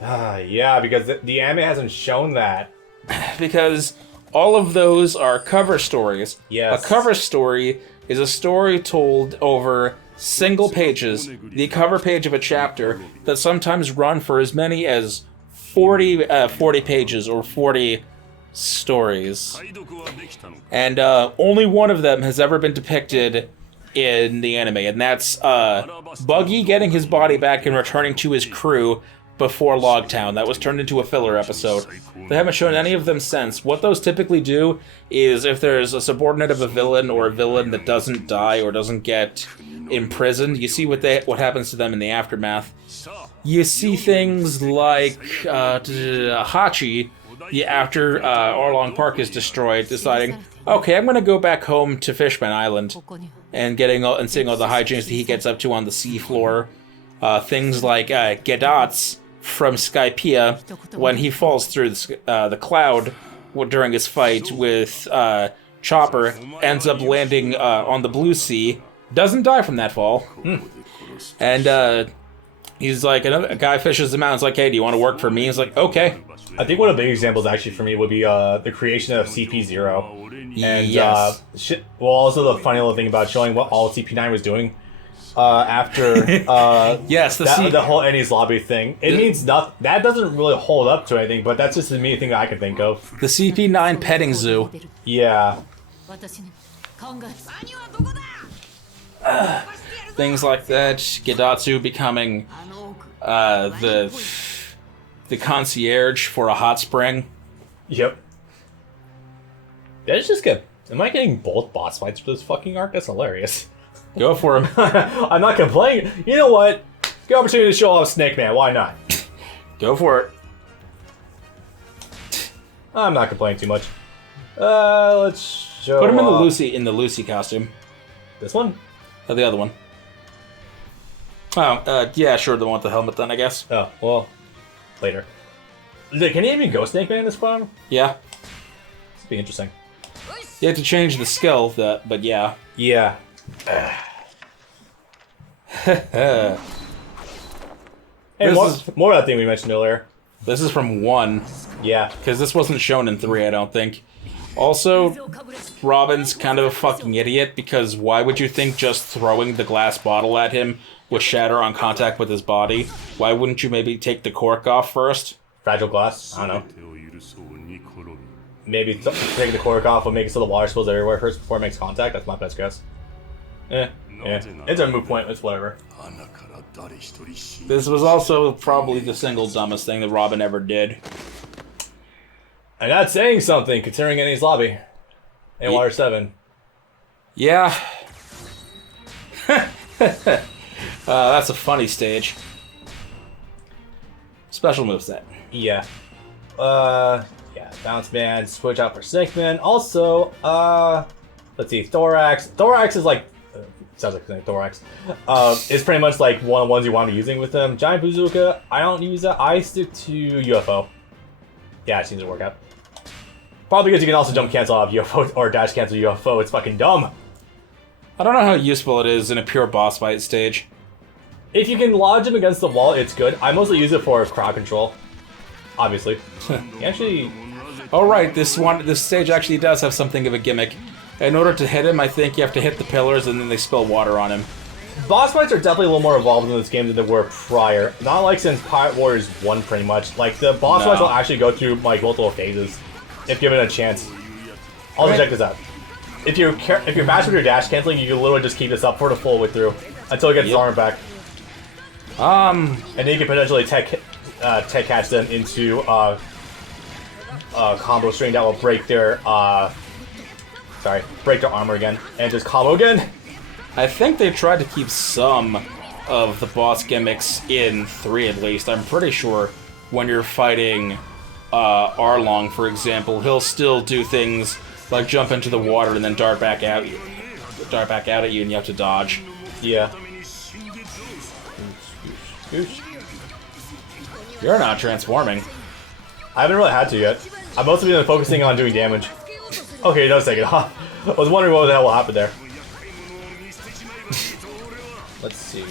Yeah, because the anime hasn't shown that. Because all of those are cover stories. Yes. A cover story is a story told over single pages, the cover page of a chapter, that sometimes run for as many as 40 pages or 40 stories. And only one of them has ever been depicted in the anime, and that's Buggy getting his body back and returning to his crew before Logtown. That was turned into a filler episode. They haven't shown any of them since. What those typically do is if there's a subordinate of a villain or a villain that doesn't die or doesn't get imprisoned, you see what happens to them in the aftermath. You see things like Hachi, after Orlong Park is destroyed, deciding, okay, I'm going to go back home to Fishman Island, and seeing all the hijinks that he gets up to on the seafloor. Things like Gedatz from Skypiea, when he falls through the cloud during his fight with Chopper, ends up landing on the Blue Sea, doesn't die from that fall. And he's like, a guy fishes him out, it's like, hey, do you want to work for me? He's like, okay. I think one of the big examples actually for me would be the creation of CP0. And Yes. Also the funny little thing about showing what all CP9 was doing after Yes, the whole Eddie's lobby thing. It means nothing. That doesn't really hold up to anything, but that's just the main thing that I can think of. The CP9 petting zoo. Yeah. Things like that. Gedatsu becoming the concierge for a hot spring. Yep. That's just good. Am I getting both boss fights for this fucking arc? That's hilarious. Go for him. I'm not complaining. You know what? Good opportunity to show off Snake Man. Why not? Go for it. I'm not complaining too much. Let's show. Put him in the Lucy costume. This one? Or the other one. Oh, yeah, sure, the one with the helmet then, I guess. Oh, well, later. Can he even go Snake Man in this one? Yeah. This would be interesting. You have to change the skill, but yeah. Yeah. Hey, more of that thing we mentioned earlier. This is from 1. Yeah. Because this wasn't shown in 3, I don't think. Also, Robin's kind of a fucking idiot, because why would you think just throwing the glass bottle at him would shatter on contact with his body? Why wouldn't you maybe take the cork off first? Fragile glass? I don't know. Maybe taking the cork off will make it so the water spills everywhere first before it makes contact. That's my best guess. Yeah. It's a moot point. It's whatever. This was also probably the single dumbest thing that Robin ever did. I'm not saying something, considering Annie's lobby. In Water 7. Yeah. That's a funny stage. Special moveset. Yeah. Yeah, Bounce Man, switch out for Snake Man. Also, let's see, Thorax. Thorax is like, sounds like Thorax. Is pretty much like one of the ones you want to be using with them. Giant Bazooka, I don't use that. I stick to UFO. Yeah, it seems to work out. Probably because you can also jump cancel off UFO or dash cancel UFO. It's fucking dumb. I don't know how useful it is in a pure boss fight stage. If you can lodge him against the wall, it's good. I mostly use it for crowd control. Obviously. Actually... Oh right, this stage actually does have something of a gimmick. In order to hit him, I think you have to hit the pillars and then they spill water on him. Boss fights are definitely a little more evolved in this game than they were prior. Not like since Pirate Warriors 1, pretty much. Like, the boss fights will actually go through, like, multiple phases, if given a chance. Also, check this out. If you're matched with your dash canceling, you can literally just keep this up for the full way through, until it gets its armor back. And then you can potentially tech catch them into, combo string that will break their, break their armor again, and just combo again. I think they tried to keep some of the boss gimmicks in 3 at least. I'm pretty sure when you're fighting Arlong, for example, he'll still do things like jump into the water and then dart back out at you, and you have to dodge. Yeah. You're not transforming. I haven't really had to yet. I've mostly been focusing on doing damage. Okay, it does take it off. I was wondering what the hell will happen there. Let's see.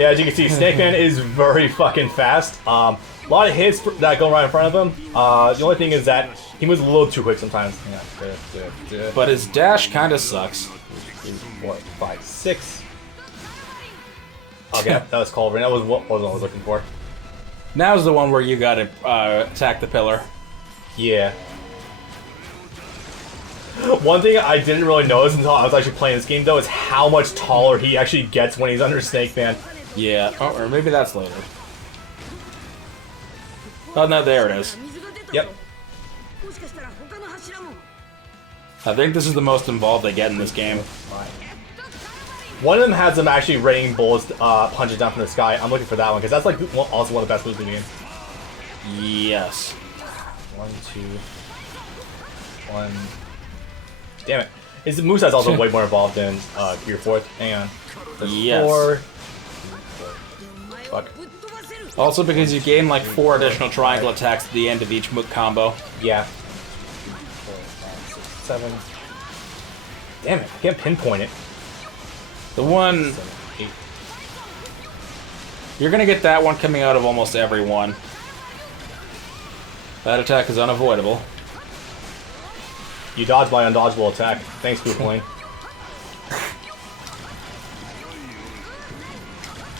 Yeah, as you can see, Snake Man is very fucking fast. A lot of hits that go right in front of him. The only thing is that he moves a little too quick sometimes. Yeah. But his dash kind of sucks. 3, 4, 5, 6. Okay, that was Culverin. That was what I was looking for. Now's the one where you gotta attack the pillar. Yeah. One thing I didn't really notice until I was actually playing this game, though, is how much taller he actually gets when he's under Snake Man. Yeah, oh, or maybe that's later. Oh, no, there it is. Yep. I think this is the most involved they get in this game. One of them has them actually raining bullets, punches down from the sky. I'm looking for that one, because that's like also one of the best moves in the game. Yes. 1, 2... 1... Damn it. His moveset's also way more involved than Gear 4th. Hang on. Yes. 4... Fuck. Also because you gain like 4 additional triangle attacks at the end of each combo. Yeah. 4, 5, 6, 7... Damn it, I can't pinpoint it. The one... 7, 8. You're gonna get that one coming out of almost every one. That attack is unavoidable. You dodged my undodgeable attack. Thanks, Poopling.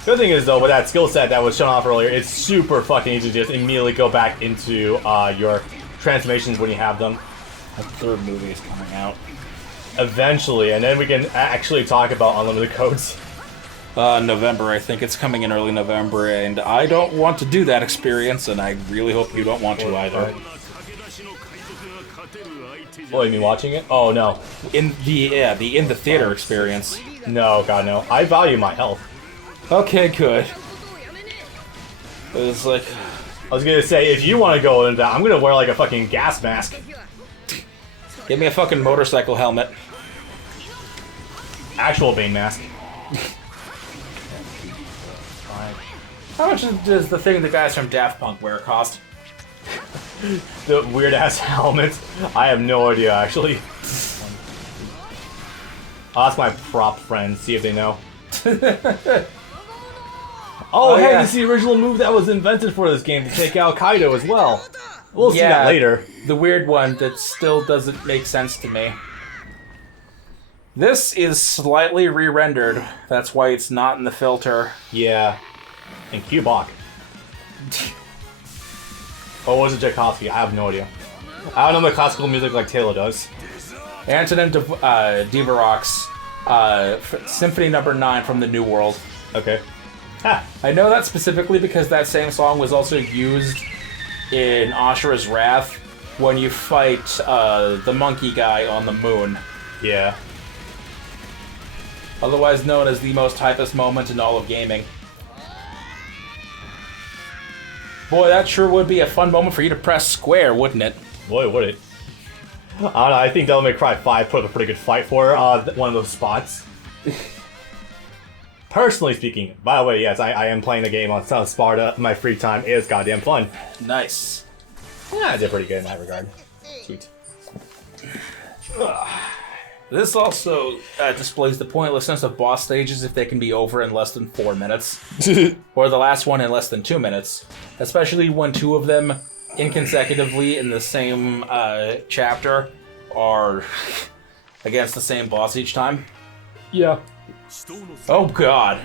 The other thing is, though, with that skill set that was shown off earlier, it's super fucking easy to just immediately go back into your transformations when you have them. The 3rd movie is coming out. Eventually, and then we can actually talk about unlimited codes. November, I think. It's coming in early November, and I don't want to do that experience, and I really hope you don't want to either. Oh, you mean watching it? Oh, no. In the theater experience. No, God, no. I value my health. Okay, good. It's like... I was gonna say, if you want to go into that, I'm gonna wear like a fucking gas mask. Give me a fucking motorcycle helmet. Actual Bane mask. How much does the thing the guys from Daft Punk wear cost? The weird ass helmets. I have no idea, actually. I'll ask my prop friends, see if they know. Oh, hey, yeah. this is the original move that was invented for this game to take out Kaido as well. We'll see that later. The weird one that still doesn't make sense to me. This is slightly re-rendered. That's why it's not in the filter. Yeah. And Cubok. Or was it Tchaikovsky? I have no idea. I don't know the classical music like Taylor does. Antonin Dvorak's Symphony No. 9 from the New World. Okay. Ha! I know that specifically because that same song was also used in Ashura's Wrath when you fight the monkey guy on the moon. Yeah. Otherwise known as the most hypest moment in all of gaming. Boy, that sure would be a fun moment for you to press square, wouldn't it? Boy, would it. I don't know, I think Devil May Cry 5 put up a pretty good fight for one of those spots. Personally speaking, by the way, yes, I am playing the game on Son of Sparta in my free time. It is goddamn fun. Nice. Yeah, I did pretty good in that regard. Sweet. This also displays the pointlessness of boss stages if they can be over in less than 4 minutes. Or the last one in less than 2 minutes. Especially when 2 of them inconsecutively in the same chapter are against the same boss each time. Yeah. Oh god.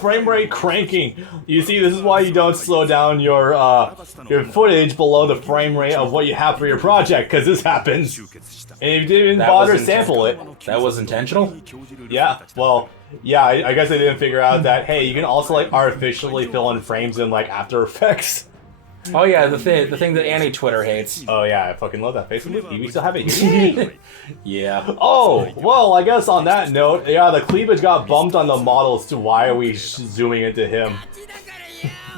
Frame rate cranking. You see, this is why you don't slow down your footage below the frame rate of what you have for your project, because this happens. And you didn't even bother to sample it. That was intentional? Yeah, well, yeah, I guess they didn't figure out that, hey, you can also, like, artificially fill in frames in, like, After Effects. Oh yeah, the thing that Annie-Twitter hates. Oh yeah, I fucking love that Facebook. Do we still have it? Yeah. Oh, well, I guess on that note, yeah, the cleavage got bumped on the models, so why are we zooming into him?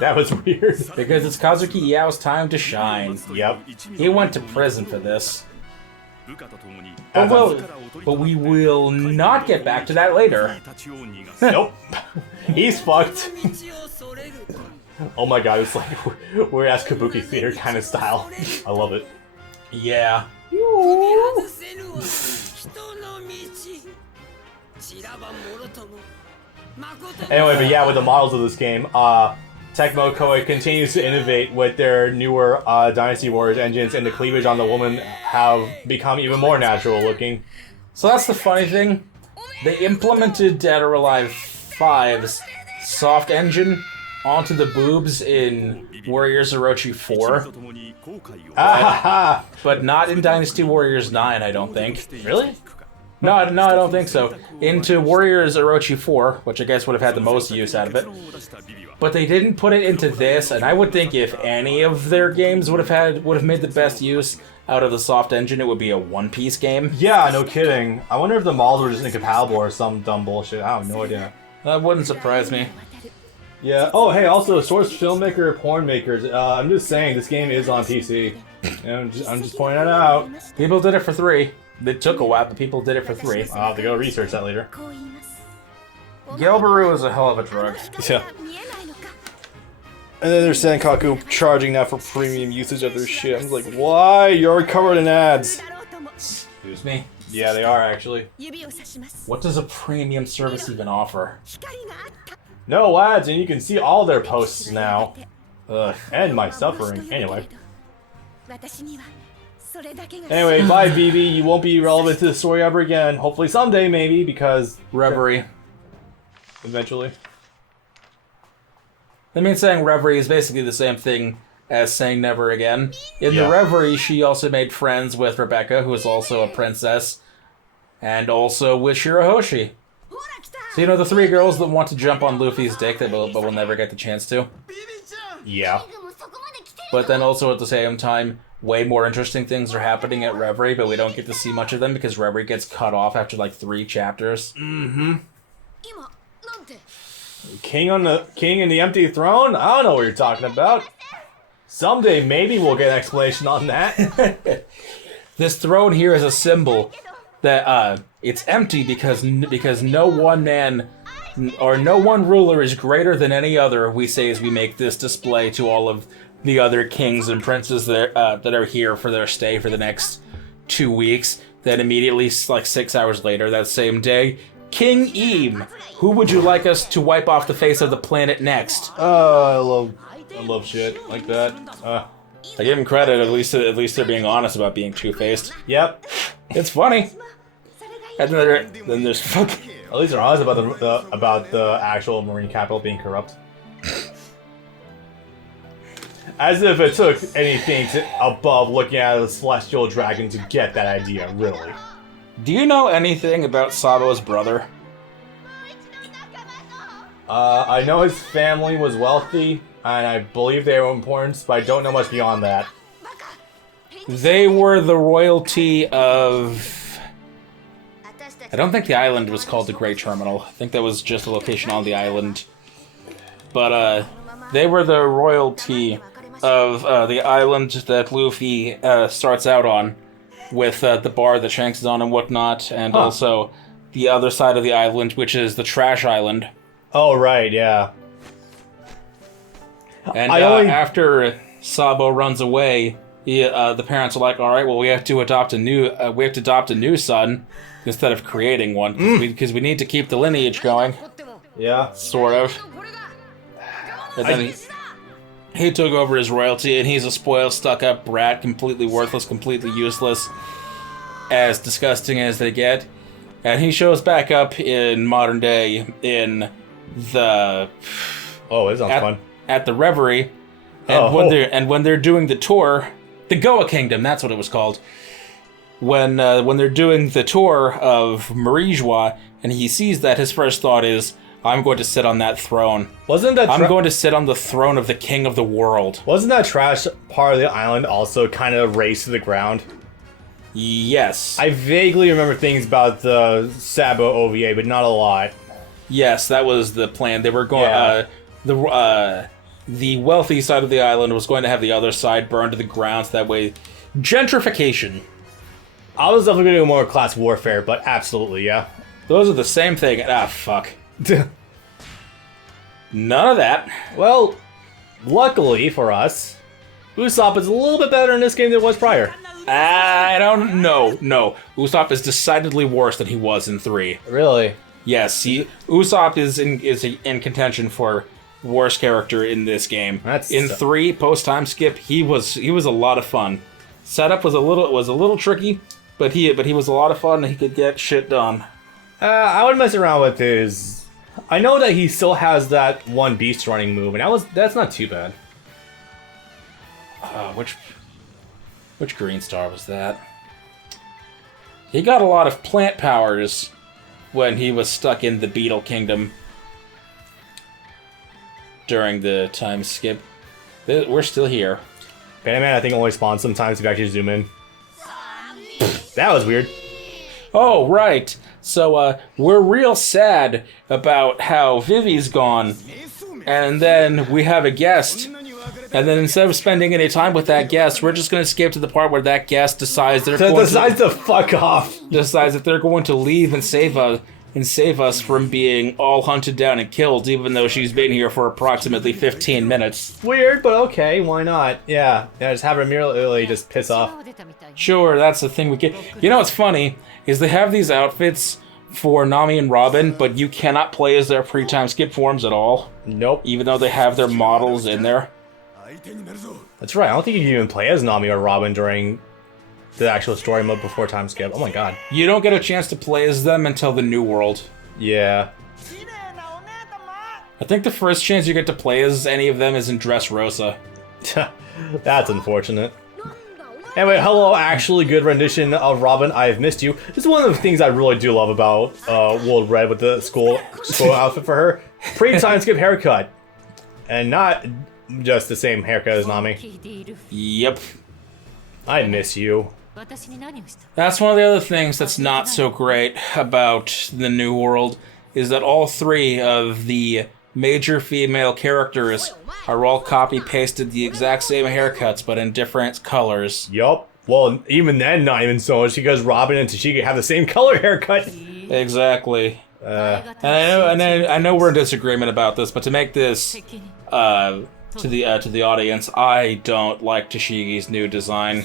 That was weird. Because it's Kazuki Yao's time to shine. Yep. He went to prison for this. But we will not get back to that later. Nope. He's fucked. Oh my god, it's like we're at Kabuki theater kind of style. I love it. Yeah. Anyway, but yeah, with the models of this game, Tecmo Koei continues to innovate with their newer Dynasty Warriors engines, and the cleavage on the woman have become even more natural looking. So that's the funny thing. They implemented Dead or Alive 5's soft engine onto the boobs in Warriors Orochi 4. But not in Dynasty Warriors 9, I don't think. Really? No, I don't think so. Into Warriors Orochi 4, which I guess would have had the most use out of it. But they didn't put it into this, and I would think if any of their games would have made the best use out of the soft engine, it would be a One Piece game. Yeah, no kidding. I wonder if the models were just incompatible or some dumb bullshit. I have no idea. That wouldn't surprise me. Yeah. Oh, hey, also, source filmmaker, porn makers. I'm just saying, this game is on PC. I'm just pointing that out. People did it for 3. It took a while, but people did it for 3. I'll have to go research that later. Gelbaru is a hell of a drug. Yeah. And then there's Senkaku charging now for premium usage of their shit. I'm like, why? You're covered in ads. Excuse me? Yeah, they are actually. What does a premium service even offer? No ads, and you can see all their posts now. Ugh, and my suffering. Anyway, bye, Vivi. You won't be relevant to the story ever again. Hopefully someday, maybe, because... Reverie. Eventually. I mean, saying Reverie is basically the same thing as saying never again. In Yeah. the Reverie, she also made friends with Rebecca, who is also a princess, and also with Shirahoshi. So, you know, the 3 girls that want to jump on Luffy's dick but will never get the chance to. Yeah. But then also at the same time, way more interesting things are happening at Reverie, but we don't get to see much of them because Reverie gets cut off after like 3 chapters. Mm-hmm. King in the empty throne? I don't know what you're talking about. Someday maybe we'll get an explanation on that. This throne here is a symbol that it's empty because no one man or no one ruler is greater than any other. We say as we make this display to all of the other kings and princes that are here for their stay for the next 2 weeks. Then immediately, like 6 hours later, that same day, King Eam, who would you like us to wipe off the face of the planet next? I love shit like that. I give him credit. At least they're being honest about being two-faced. Yep. It's funny. And then there's fucking. At least they're honest about the actual marine capital being corrupt. As if it took anything above looking at a celestial dragon to get that idea, really. Do you know anything about Sabo's brother? I know his family was wealthy, and I believe they were important, but I don't know much beyond that. They were the royalty of... I don't think the island was called the Great Terminal. I think that was just a location on the island. But, they were the royalty of the island that Luffy starts out on, with the bar that Shanks is on and whatnot, and also the other side of the island, which is the Trash Island. Oh, right, yeah. And after Sabo runs away, the parents are like, "All right, well, we have to adopt a new son instead of creating one because we need to keep the lineage going." Yeah, sort of. And then he took over his royalty, and he's a spoiled, stuck-up brat, completely worthless, completely useless, as disgusting as they get. And he shows back up in modern day in the... Oh, it sounds fun. At the Reverie, and when they're doing the tour, the Goa Kingdom, that's what it was called. When they're doing the tour of Marijois, and he sees that, his first thought is, I'm going to sit on that throne. I'm going to sit on the throne of the king of the world. Wasn't that trash part of the island also kind of razed to the ground? Yes. I vaguely remember things about the Sabo OVA, but not a lot. Yes, that was the plan. They were going... the wealthy side of the island was going to have the other side burned to the ground, so that way... Gentrification. I was definitely going to do more class warfare, but absolutely, yeah. Those are the same thing. Ah, fuck. None of that. Well, luckily for us, Usopp is a little bit better in this game than it was prior. I don't know. No. Usopp is decidedly worse than he was in 3. Really? Yes, Usopp is in contention for worst character in this game. In 3 post time skip, he was a lot of fun. Setup was a little tricky, but he was a lot of fun and he could get shit done. I would mess around with his. I know that he still has that one beast running move, and that's not too bad. Which green star was that? He got a lot of plant powers when he was stuck in the Beetle Kingdom during the time skip. We're still here. Batman, I think, only spawns sometimes if you actually zoom in. That was weird. Oh, right. So, we're real sad about how Vivi's gone, and then we have a guest. And then instead of spending any time with that guest, we're just going to skip to the part where that guest decides decides to fuck off. Decides that they're going to leave and save us from being all hunted down and killed, even though she's been here for approximately 15 minutes. Weird, but okay, why not? Yeah, just have her immediately just piss off. Sure, that's the thing we get. You know what's funny is they have these outfits for Nami and Robin, but you cannot play as their pre-time skip forms at all. Nope. Even though they have their models in there. That's right, I don't think you can even play as Nami or Robin during the actual story mode before time skip. Oh my god. You don't get a chance to play as them until the New World. Yeah. I think the first chance you get to play as any of them is in Dressrosa. That's unfortunate. Anyway, hello, actually good rendition of Robin, I've missed you. This is one of the things I really do love about World Red with the school outfit for her. Pre-time skip haircut. And not just the same haircut as Nami. Yep. I miss you. That's one of the other things that's not so great about the New World, is that all 3 of the major female characters are all copy-pasted the exact same haircuts, but in different colors. Yup. Well, even then, not even so much, because Robin and Tashiki have the same color haircut. Exactly. And I know we're in disagreement about this, but to make this to the audience, I don't like Tashiki's new design.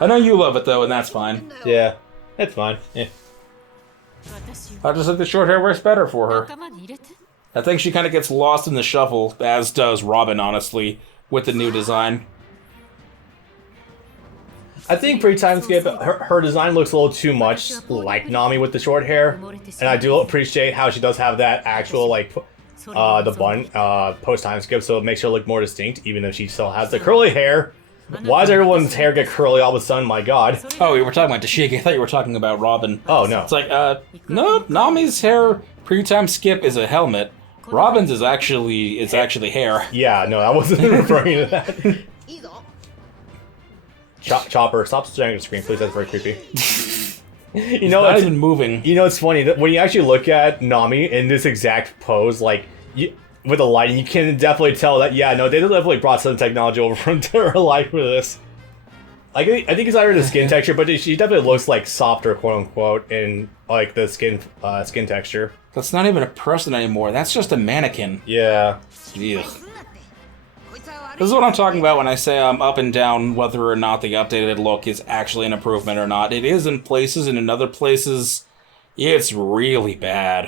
I know you love it though, and that's fine. Yeah, that's fine. Yeah. I just think the short hair works better for her. I think she kind of gets lost in the shuffle, as does Robin, honestly, with the new design. I think pre-time skip, her design looks a little too much like Nami with the short hair, and I do appreciate how she does have that actual, like, the bun post-time skip, so it makes her look more distinct, even though she still has the curly hair. Why does everyone's hair get curly all of a sudden? My god. Oh, you were talking about Tashiki. I thought you were talking about Robin. Oh, no. It's like, no, Nami's hair pre-time skip is a helmet. Robin's is actually hair. Yeah, no, I wasn't referring to that. Chopper, stop staring at the screen, please. That's very creepy. You know, not even moving. You know, it's funny that when you actually look at Nami in this exact pose, like, with the lighting, you can definitely tell that, yeah, no, they definitely brought some technology over from her life for this. I think it's either the skin texture, but she definitely looks like softer, quote unquote, in like the skin texture. That's not even a person anymore. That's just a mannequin. Yeah. Ugh. This is what I'm talking about when I say I'm up and down whether or not the updated look is actually an improvement or not. It is in places, and in other places, it's really bad.